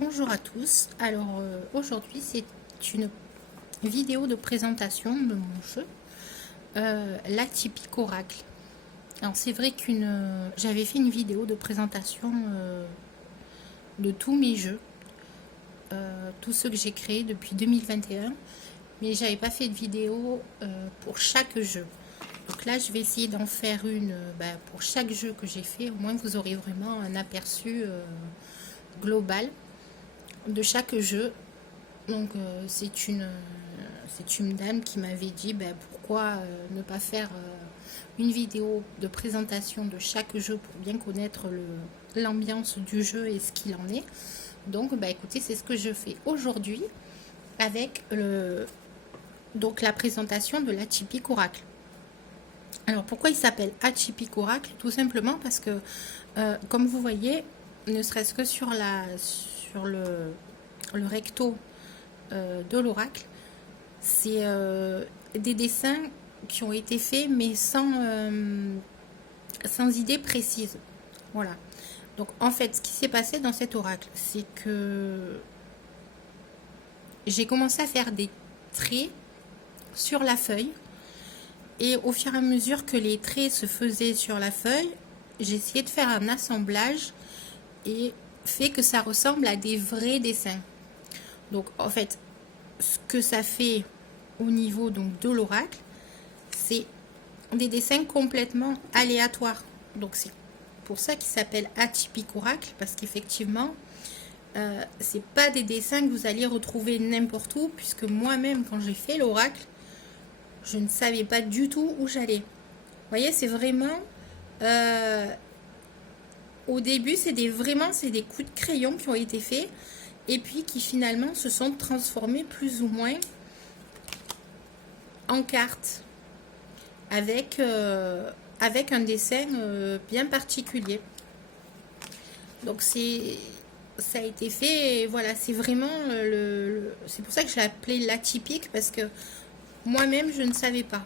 Bonjour à tous. Alors aujourd'hui c'est une vidéo de présentation de mon jeu, l'Atypique Oracle. Alors c'est vrai j'avais fait une vidéo de présentation de tous mes jeux, tous ceux que j'ai créés depuis 2021, mais j'avais pas fait de vidéo pour chaque jeu. Donc là je vais essayer d'en faire une pour chaque jeu que j'ai fait, au moins vous aurez vraiment un aperçu global de chaque jeu. Donc c'est une dame qui m'avait dit pourquoi ne pas faire une vidéo de présentation de chaque jeu pour bien connaître l'ambiance du jeu et ce qu'il en est. Donc écoutez, c'est ce que je fais aujourd'hui avec donc la présentation de l'Atypique Oracle. Alors pourquoi il s'appelle Atypique Oracle? Tout simplement parce que comme vous voyez, ne serait-ce que sur le recto de l'oracle, c'est des dessins qui ont été faits mais sans idée précise. Voilà. Donc en fait, ce qui s'est passé dans cet oracle, c'est que j'ai commencé à faire des traits sur la feuille, et au fur et à mesure que les traits se faisaient sur la feuille, j'ai essayé de faire un assemblage et fait que ça ressemble à des vrais dessins. Donc en fait, ce que ça fait au niveau donc de l'oracle, c'est des dessins complètement aléatoires. Donc c'est pour ça qu'il s'appelle Atypique Oracle, parce qu'effectivement c'est pas des dessins que vous alliez retrouver n'importe où, puisque moi-même quand j'ai fait l'oracle, je ne savais pas du tout où j'allais. Vous voyez, c'est vraiment au début c'est des coups de crayon qui ont été faits et puis qui finalement se sont transformés plus ou moins en cartes avec un dessin bien particulier. Donc ça a été fait, voilà, c'est vraiment c'est pour ça que je l'ai appelé l'atypique, parce que moi-même je ne savais pas.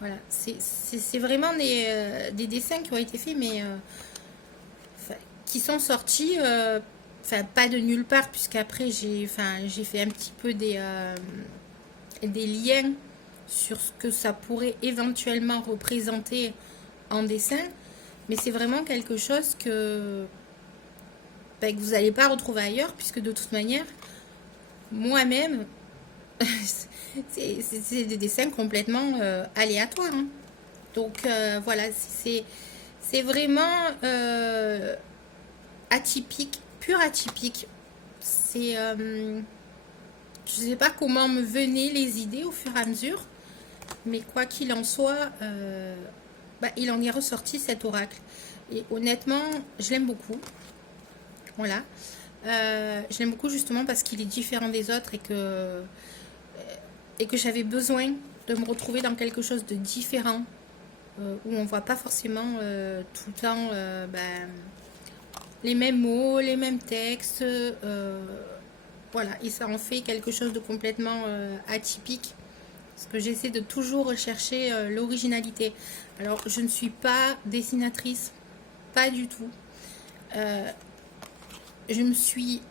Voilà, c'est vraiment des dessins qui ont été faits, mais qui sont sortis, pas de nulle part, puisqu'après j'ai fait un petit peu des liens sur ce que ça pourrait éventuellement représenter en dessin, mais c'est vraiment quelque chose que vous n'allez pas retrouver ailleurs, puisque de toute manière, moi-même, c'est des dessins complètement aléatoires. Hein. Donc voilà, c'est vraiment atypique, pur atypique. C'est je sais pas comment me venaient les idées au fur et à mesure, mais quoi qu'il en soit, il en est ressorti cet oracle. Et honnêtement, je l'aime beaucoup. Voilà. Je l'aime beaucoup justement parce qu'il est différent des autres, et que j'avais besoin de me retrouver dans quelque chose de différent, où on voit pas forcément tout le temps les mêmes mots, les mêmes textes. Voilà, et ça en fait quelque chose de complètement atypique, parce que j'essaie de toujours rechercher l'originalité. Alors, je ne suis pas dessinatrice, pas du tout. Je me suis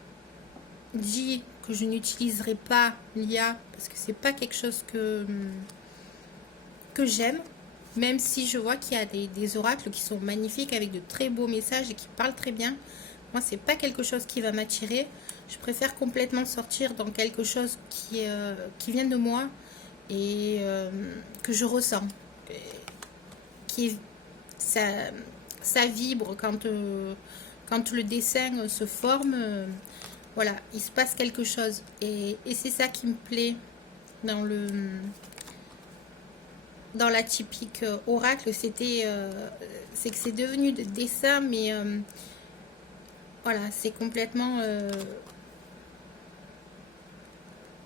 dit que je n'utiliserai pas l'IA, parce que c'est pas quelque chose que j'aime, même si je vois qu'il y a des oracles qui sont magnifiques, avec de très beaux messages et qui parlent très bien. Moi, c'est pas quelque chose qui va m'attirer. Je préfère complètement sortir dans quelque chose qui vient de moi et que je ressens. Ça vibre quand le dessin se forme. Voilà, il se passe quelque chose. Et c'est ça qui me plaît dans l'atypique oracle. C'est que c'est devenu de dessin, mais voilà, c'est complètement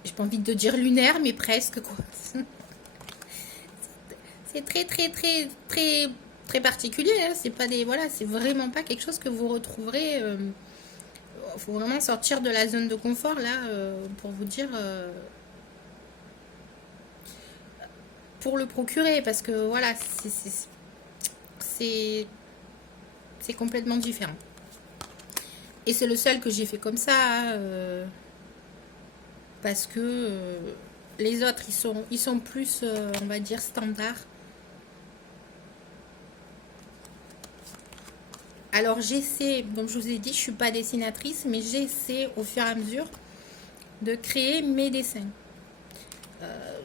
j'ai pas envie de dire lunaire, mais presque, quoi. C'est très très très très très particulier, hein. C'est pas voilà, c'est vraiment pas quelque chose que vous retrouverez. Faut vraiment sortir de la zone de confort là, pour vous dire, pour le procurer, parce que voilà, c'est complètement différent. Et c'est le seul que j'ai fait comme ça, hein, parce que les autres, ils sont plus, on va dire, standards. Alors j'essaie, comme je vous ai dit, je suis pas dessinatrice, mais j'essaie au fur et à mesure de créer mes dessins.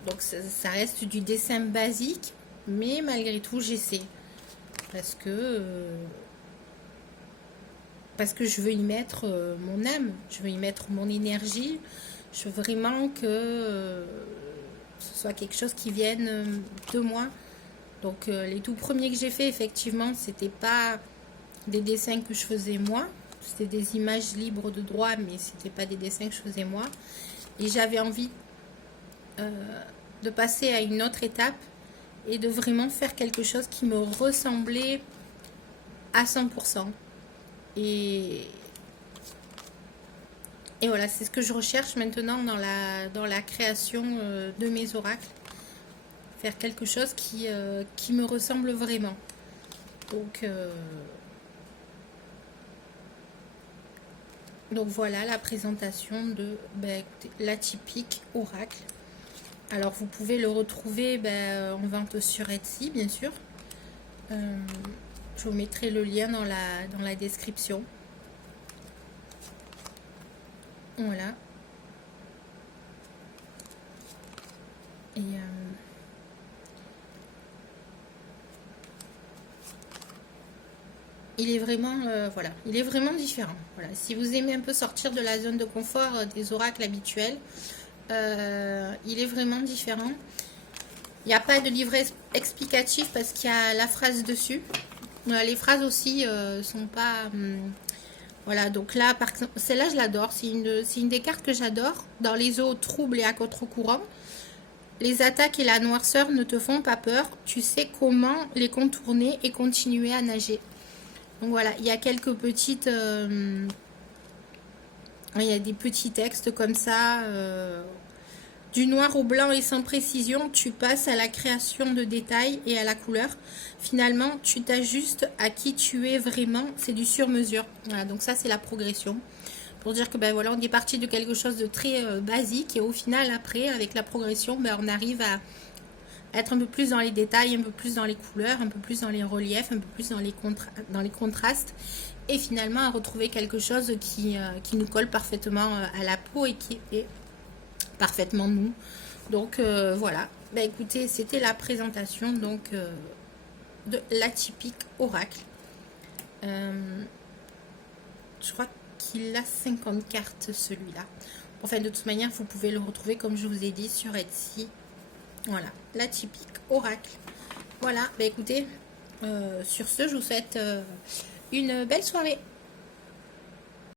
Donc ça reste du dessin basique, mais malgré tout j'essaie parce que je veux y mettre mon âme, je veux y mettre mon énergie, je veux vraiment que ce soit quelque chose qui vienne de moi. Donc les tout premiers que j'ai fait, effectivement, c'était pas des dessins que je faisais moi, c'était des images libres de droit, mais c'était pas des dessins que je faisais moi. Et j'avais envie de passer à une autre étape et de vraiment faire quelque chose qui me ressemblait à 100%. Et voilà, c'est ce que je recherche maintenant dans la création de mes oracles. Faire quelque chose qui me ressemble vraiment. Donc voilà la présentation de l'atypique oracle. Alors vous pouvez le retrouver en vente sur Etsy, bien sûr. Je vous mettrai le lien dans la description. Voilà. Et il est vraiment, voilà, il est vraiment différent. Voilà. Si vous aimez un peu sortir de la zone de confort des oracles habituels, il est vraiment différent. Il n'y a pas de livret explicatif parce qu'il y a la phrase dessus. Les phrases aussi sont pas... voilà, donc là, par exemple, celle-là, je l'adore. C'est une des cartes que j'adore. Dans les eaux troubles et à contre-courant, les attaques et la noirceur ne te font pas peur. Tu sais comment les contourner et continuer à nager. Donc voilà, il y a quelques petites... il y a des petits textes comme ça. Du noir au blanc et sans précision, tu passes à la création de détails et à la couleur. Finalement, tu t'ajustes à qui tu es vraiment. C'est du sur-mesure. Voilà, donc ça, c'est la progression. Pour dire que voilà, on est parti de quelque chose de très basique. Et au final, après, avec la progression, on arrive à être un peu plus dans les détails, un peu plus dans les couleurs, un peu plus dans les reliefs, un peu plus dans les contrastes. Et finalement, à retrouver quelque chose qui nous colle parfaitement à la peau et qui est parfaitement nous. Donc voilà, écoutez, c'était la présentation donc de l'atypique oracle. Je crois qu'il a 50 cartes celui-là. Enfin, de toute manière, vous pouvez le retrouver comme je vous ai dit sur Etsy. Voilà, l'atypique oracle. Voilà, écoutez, sur ce, je vous souhaite une belle soirée.